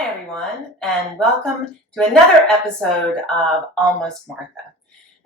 Hi everyone, and welcome to another episode of Almost Martha.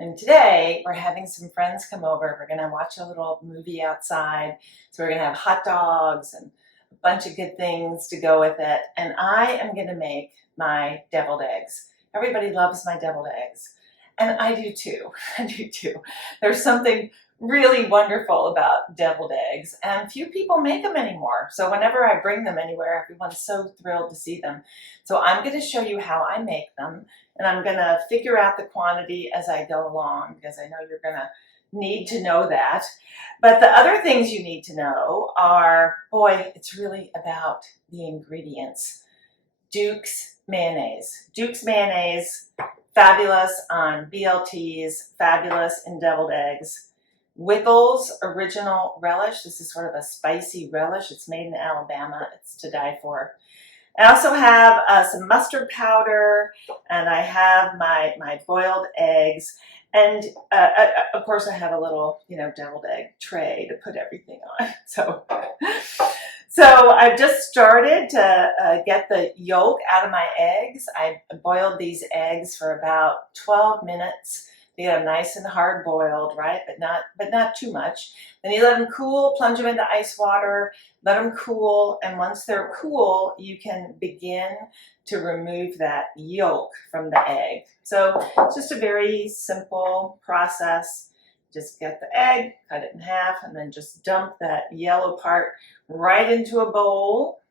And today we're having some friends come over. We're going to watch a little movie outside. So we're going to have hot dogs and a bunch of good things to go with it. And I am going to make my deviled eggs. Everybody loves my deviled eggs. And I do too. I do too. There's something really wonderful about deviled eggs, and few people make them anymore. So whenever I bring them anywhere, everyone's so thrilled to see them. So I'm going to show you how I make them, and I'm going to figure out the quantity as I go along, because I know you're going to need to know that. But the other things you need to know are, boy, it's really about the ingredients. Duke's mayonnaise. Duke's mayonnaise, fabulous on BLTs, fabulous in deviled eggs. Wickles Original Relish. This is sort of a spicy relish. It's made in Alabama. It's to die for. I also have some mustard powder, and I have my boiled eggs, and of course I have a little, deviled egg tray to put everything on. So I've just started to get the yolk out of my eggs. I boiled these eggs for about 12 minutes. They get them nice and hard boiled, right? But not too much. Then you let them cool, plunge them into ice water, let them cool, and once they're cool, you can begin to remove that yolk from the egg. So it's just a very simple process. Just get the egg, cut it in half, and then just dump that yellow part right into a bowl.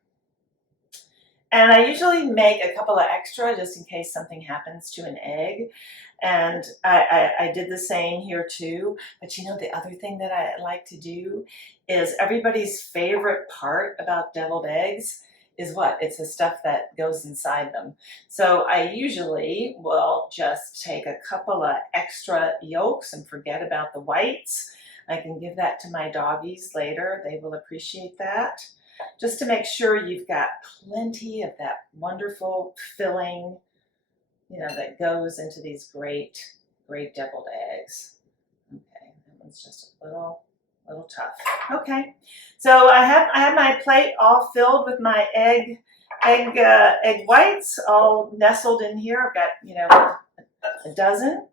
And I usually make a couple of extra just in case something happens to an egg. And I did the same here too. But the other thing that I like to do is everybody's favorite part about deviled eggs is what? It's the stuff that goes inside them. So I usually will just take a couple of extra yolks and forget about the whites. I can give that to my doggies later. They will appreciate that. Just to make sure you've got plenty of that wonderful filling, that goes into these great deviled eggs. Okay, that one's just a little tough. Okay, so I have my plate all filled with my egg whites all nestled in here. I've got a dozen.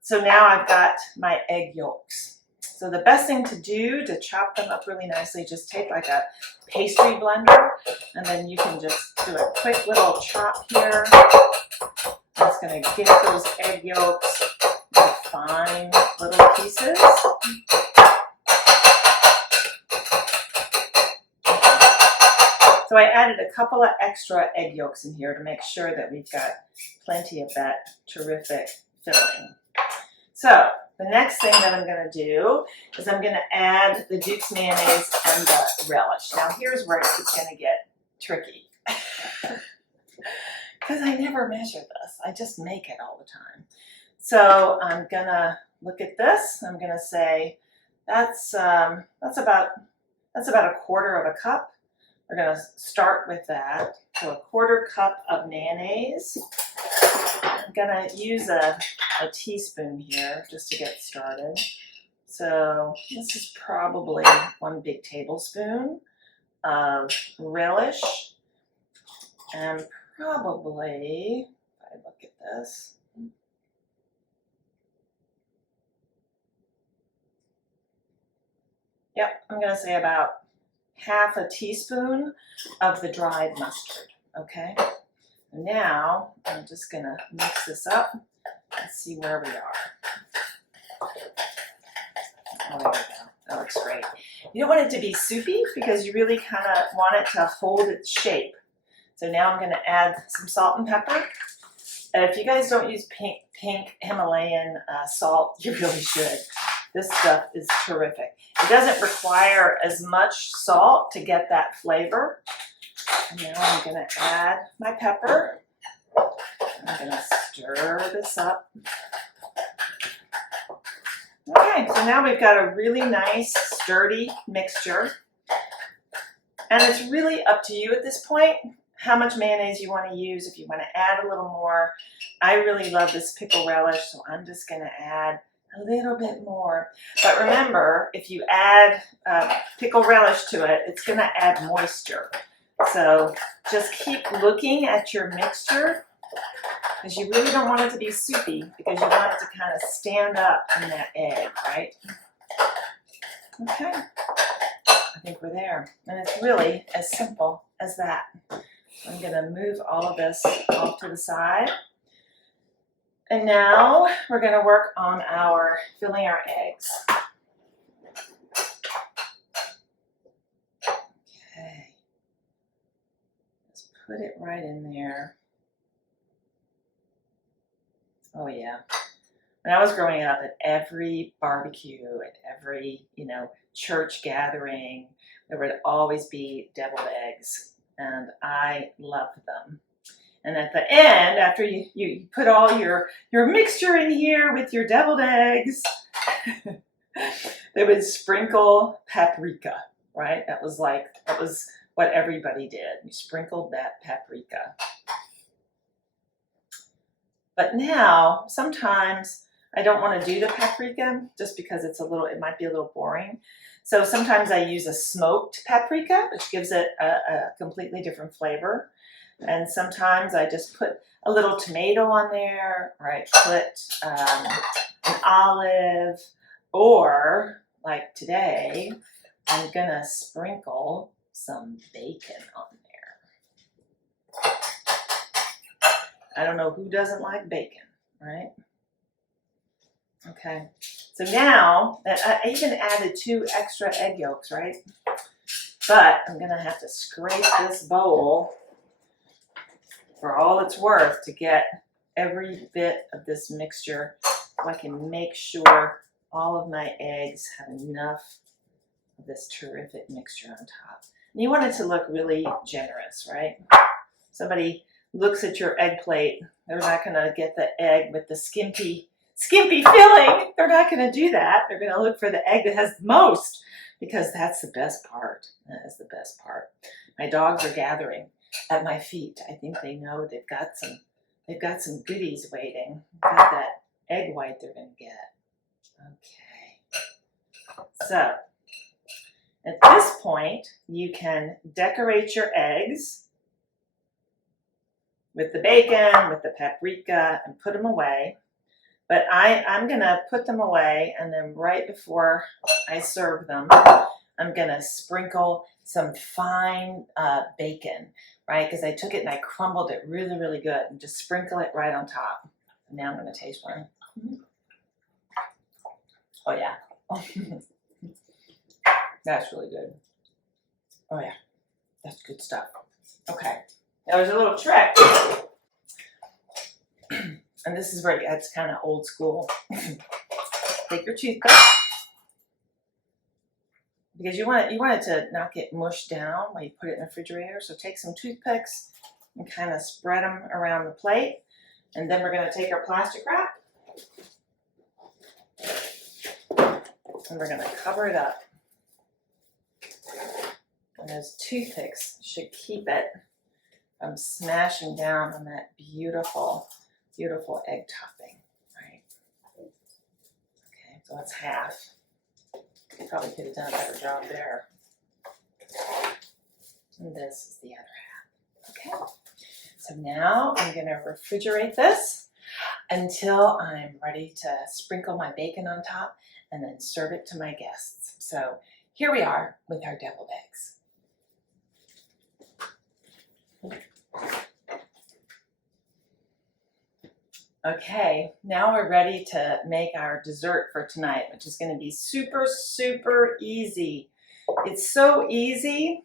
So now I've got my egg yolks. So the best thing to do to chop them up really nicely, just take like a pastry blender, and then you can just do a quick little chop here. That's going to get those egg yolks into fine little pieces. So I added a couple of extra egg yolks in here to make sure that we've got plenty of that terrific filling. So the next thing that I'm going to do is I'm going to add the Duke's mayonnaise and the relish. Now here's where it's going to get tricky. Because I never measure this. I just make it all the time. So I'm going to look at this. I'm going to say that's about a quarter of a cup. We're going to start with that. So a quarter cup of mayonnaise. I'm going to use a teaspoon here just to get started. So this is probably 1 big tablespoon of relish, and probably, if I look at this, I'm going to say about half a teaspoon of the dried mustard, okay? Now, I'm just going to mix this up and see where we are. Oh, there we go. That looks great. You don't want it to be soupy because you really kind of want it to hold its shape. So now I'm going to add some salt and pepper. And if you guys don't use pink Himalayan salt, you really should. This stuff is terrific. It doesn't require as much salt to get that flavor. And now I'm going to add my pepper. I'm going to stir this up. Okay, so now we've got a really nice, sturdy mixture. And it's really up to you at this point how much mayonnaise you want to use. If you want to add a little more. I really love this pickle relish, so I'm just going to add a little bit more. But remember, if you add pickle relish to it, it's going to add moisture. So just keep looking at your mixture because you really don't want it to be soupy because you want it to kind of stand up in that egg, right? Okay, I think we're there. And it's really as simple as that. I'm gonna move all of this off to the side. And now we're gonna work on filling our eggs. Okay, let's put it right in there. Oh yeah. When I was growing up, at every barbecue, at every, church gathering, there would always be deviled eggs, and I loved them. And at the end, after you put all your mixture in here with your deviled eggs, they would sprinkle paprika, right? That was what everybody did. You sprinkled that paprika. But now, sometimes I don't want to do the paprika just because it might be a little boring. So sometimes I use a smoked paprika, which gives it a completely different flavor. And sometimes I just put a little tomato on there, or I put an olive, or like today, I'm gonna sprinkle some bacon on there. I don't know who doesn't like bacon, right? Okay, so now I even added 2 extra egg yolks, right? But I'm gonna have to scrape this bowl for all it's worth to get every bit of this mixture so I can make sure all of my eggs have enough of this terrific mixture on top. And you want it to look really generous, right? Somebody looks at your egg plate, they're not gonna get the egg with the skimpy filling. They're not gonna do that. They're gonna look for the egg that has the most, because that's the best part. That is the best part. My dogs are gathering at my feet. I think they know they've got some goodies waiting. Got that egg white they're gonna get. Okay. So at this point, you can decorate your eggs with the bacon, with the paprika, and put them away. But I'm gonna put them away, and then right before I serve them, I'm gonna sprinkle some fine bacon, right? Because I took it and I crumbled it really, really good, and just sprinkle it right on top. And now I'm gonna taste one. Oh yeah. That's really good. Oh yeah, that's good stuff. Okay, now there's a little trick. And this is where it's kind of old school. Take your toothpick, because you want it to not get mushed down when you put it in the refrigerator. So take some toothpicks and kind of spread them around the plate. And then we're going to take our plastic wrap and we're going to cover it up. And those toothpicks should keep it from smashing down on that beautiful egg topping, right? Okay, so that's half. Probably could have done a better job there. And this is the other half. Okay, so now I'm gonna refrigerate this until I'm ready to sprinkle my bacon on top and then serve it to my guests. So here we are with our deviled eggs. Okay, now we're ready to make our dessert for tonight, which is going to be super, super easy. It's so easy.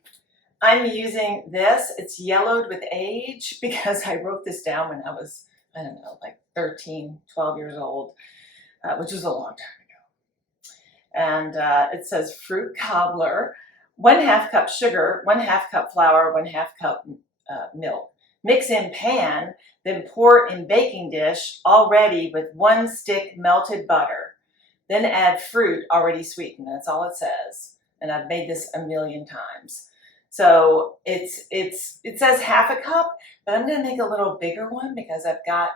I'm using this. It's yellowed with age because I wrote this down when I was, I don't know, like 13, 12 years old, which was a long time ago. And it says fruit cobbler, 1/2 cup sugar, 1/2 cup flour, 1/2 cup milk. Mix in pan, then pour in baking dish already with 1 stick melted butter. Then add fruit already sweetened. That's all it says. And I've made this a million times. So it says 1/2 cup, but I'm gonna make a little bigger one because I've got,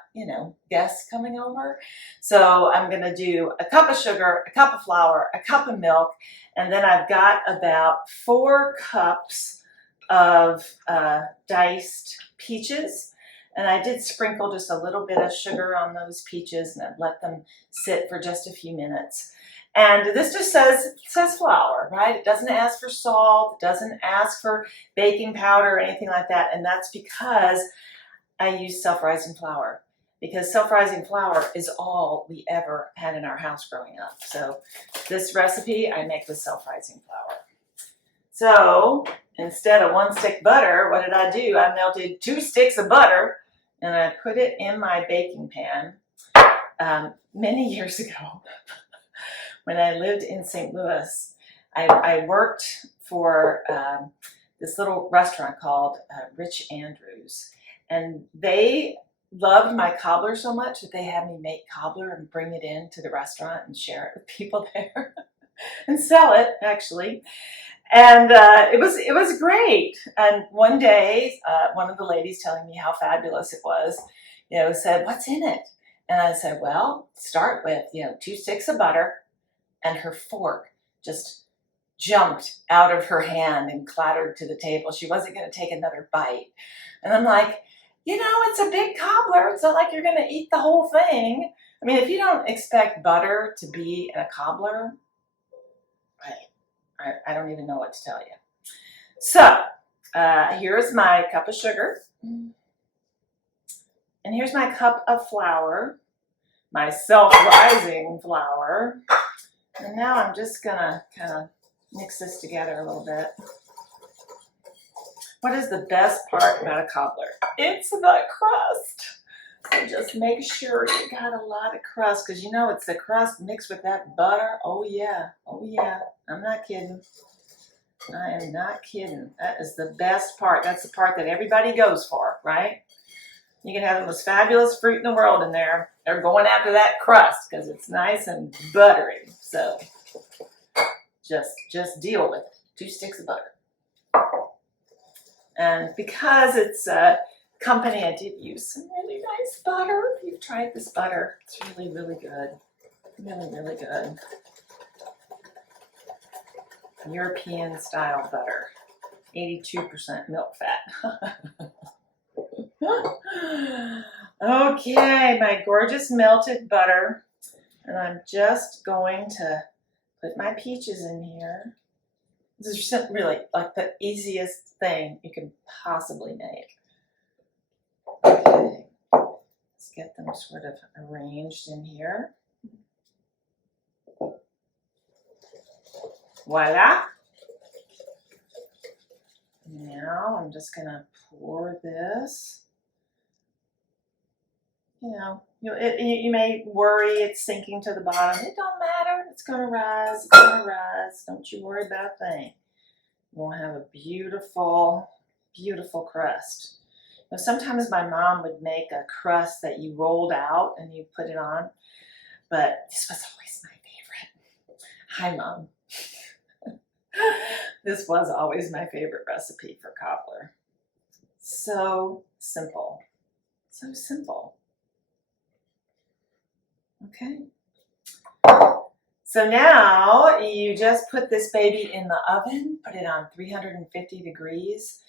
guests coming over. So I'm gonna do 1 cup of sugar, 1 cup of flour, 1 cup of milk, and then I've got about 4 cups of diced peaches. And I did sprinkle just a little bit of sugar on those peaches and I'd let them sit for just a few minutes. And this just says flour, right? It doesn't ask for salt, it doesn't ask for baking powder or anything like that. And that's because I use self-rising flour. Because self-rising flour is all we ever had in our house growing up. So this recipe I make with self-rising flour. So instead of 1 stick butter, what did I do? I melted 2 sticks of butter and I put it in my baking pan many years ago. When I lived in St. Louis, I worked for this little restaurant called Rich Andrews. And they loved my cobbler so much that they had me make cobbler and bring it in to the restaurant and share it with people there and sell it, actually. And it was great. And one day, one of the ladies telling me how fabulous it was, said, "What's in it?" And I said, "Well, start with 2 sticks of butter." And her fork just jumped out of her hand and clattered to the table. She wasn't going to take another bite. And I'm like, it's a big cobbler. It's not like you're going to eat the whole thing. I mean, if you don't expect butter to be in a cobbler, I don't even know what to tell you. So here's my cup of sugar. And here's my cup of flour, my self-rising flour. And now I'm just going to kind of mix this together a little bit. What is the best part about a cobbler? It's the crust. So just make sure you got a lot of crust because it's the crust mixed with that butter. Oh yeah, I'm not kidding. I am not kidding. That is the best part. That's the part that everybody goes for, right? You can have the most fabulous fruit in the world in there. They're going after that crust because it's nice and buttery. So just deal with it. 2 sticks of butter. And because it's a company, I did use some really nice butter. If you've tried this butter, it's really, really good. Really, really good. European style butter. 82% milk fat. Okay, my gorgeous melted butter. And I'm just going to put my peaches in here. This is really like the easiest thing you can possibly make. Okay, let's get them sort of arranged in here. Voila. Now I'm just going to pour this. You may worry it's sinking to the bottom. It don't matter. It's going to rise. It's going to rise. Don't you worry about a thing. We'll have a beautiful, beautiful crust. Sometimes my mom would make a crust that you rolled out and you put it on, but this was always my favorite. Hi, Mom. This was always my favorite recipe for cobbler. So simple. So simple. Okay. So now you just put this baby in the oven, put it on 350 degrees.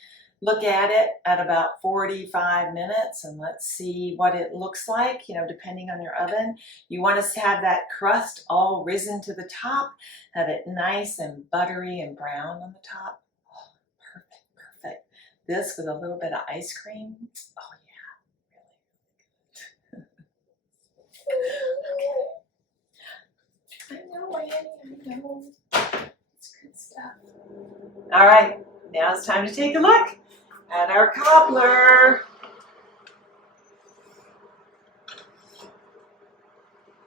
Look at it at about 45 minutes and let's see what it looks like, depending on your oven. You want to have that crust all risen to the top, have it nice and buttery and brown on the top. Oh, perfect, perfect. This with a little bit of ice cream. Oh yeah, really, really good. Okay. I know, Annie, I know. It's good stuff. All right, now it's time to take a look at our cobbler.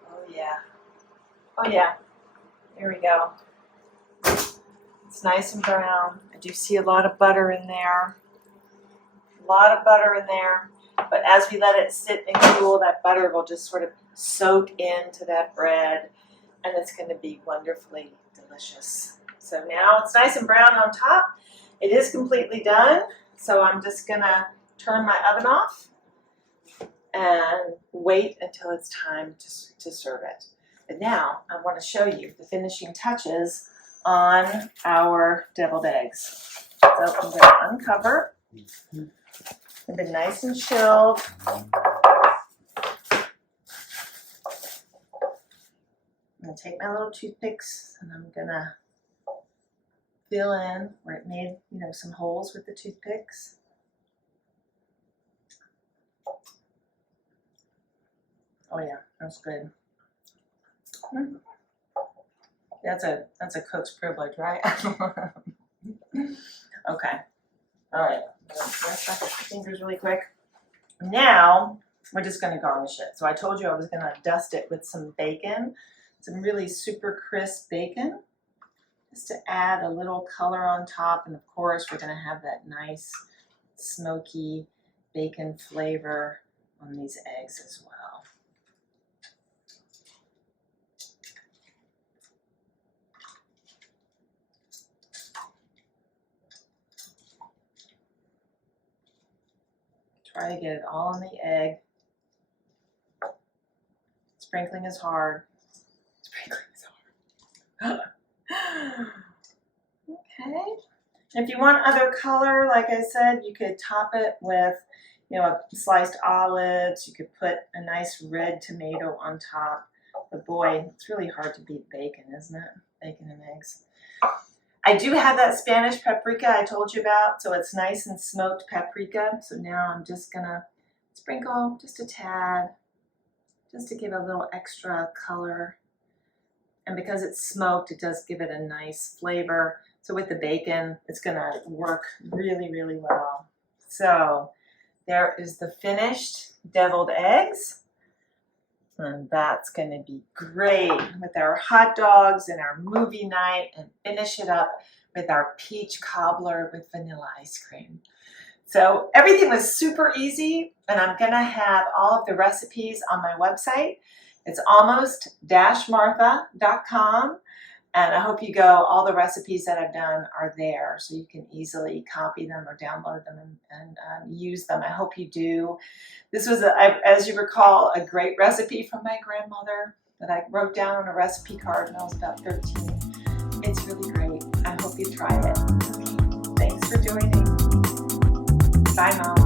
Oh yeah. Oh yeah. There we go. It's nice and brown. I do see a lot of butter in there. A lot of butter in there. But as we let it sit and cool, that butter will just sort of soak into that bread and it's going to be wonderfully delicious. So now it's nice and brown on top. It is completely done. So I'm just going to turn my oven off and wait until it's time to serve it. But now I want to show you the finishing touches on our deviled eggs. So I'm going to uncover. They've been nice and chilled. I'm going to take my little toothpicks and I'm going to fill in where it made, some holes with the toothpicks. Oh yeah, that's good. That's a cook's privilege, right? Okay. All right. Brush off the fingers really quick. Now we're just going to garnish it. So I told you I was going to dust it with some bacon, some really super crisp bacon, just to add a little color on top. And of course, we're going to have that nice smoky bacon flavor on these eggs as well. Try to get it all on the egg. Sprinkling is hard. Sprinkling is hard. Okay. If you want other color, like I said, you could top it with, sliced olives. You could put a nice red tomato on top. But boy, it's really hard to beat bacon, isn't it? Bacon and eggs. I do have that Spanish paprika I told you about, so it's nice and smoked paprika. So now I'm just gonna sprinkle just a tad, just to give a little extra color. And because it's smoked, it does give it a nice flavor. So with the bacon, it's gonna work really, really well. So there is the finished deviled eggs. And that's going to be great with our hot dogs and our movie night, and finish it up with our peach cobbler with vanilla ice cream. So everything was super easy, and I'm going to have all of the recipes on my website. It's almost-martha.com, and I hope you go. All the recipes that I've done are there, so you can easily copy them or download them and use them. I hope you do. This was, as you recall, a great recipe from my grandmother that I wrote down on a recipe card when I was about 13. It's really great. I hope you try it. Thanks for joining. Bye, Mom.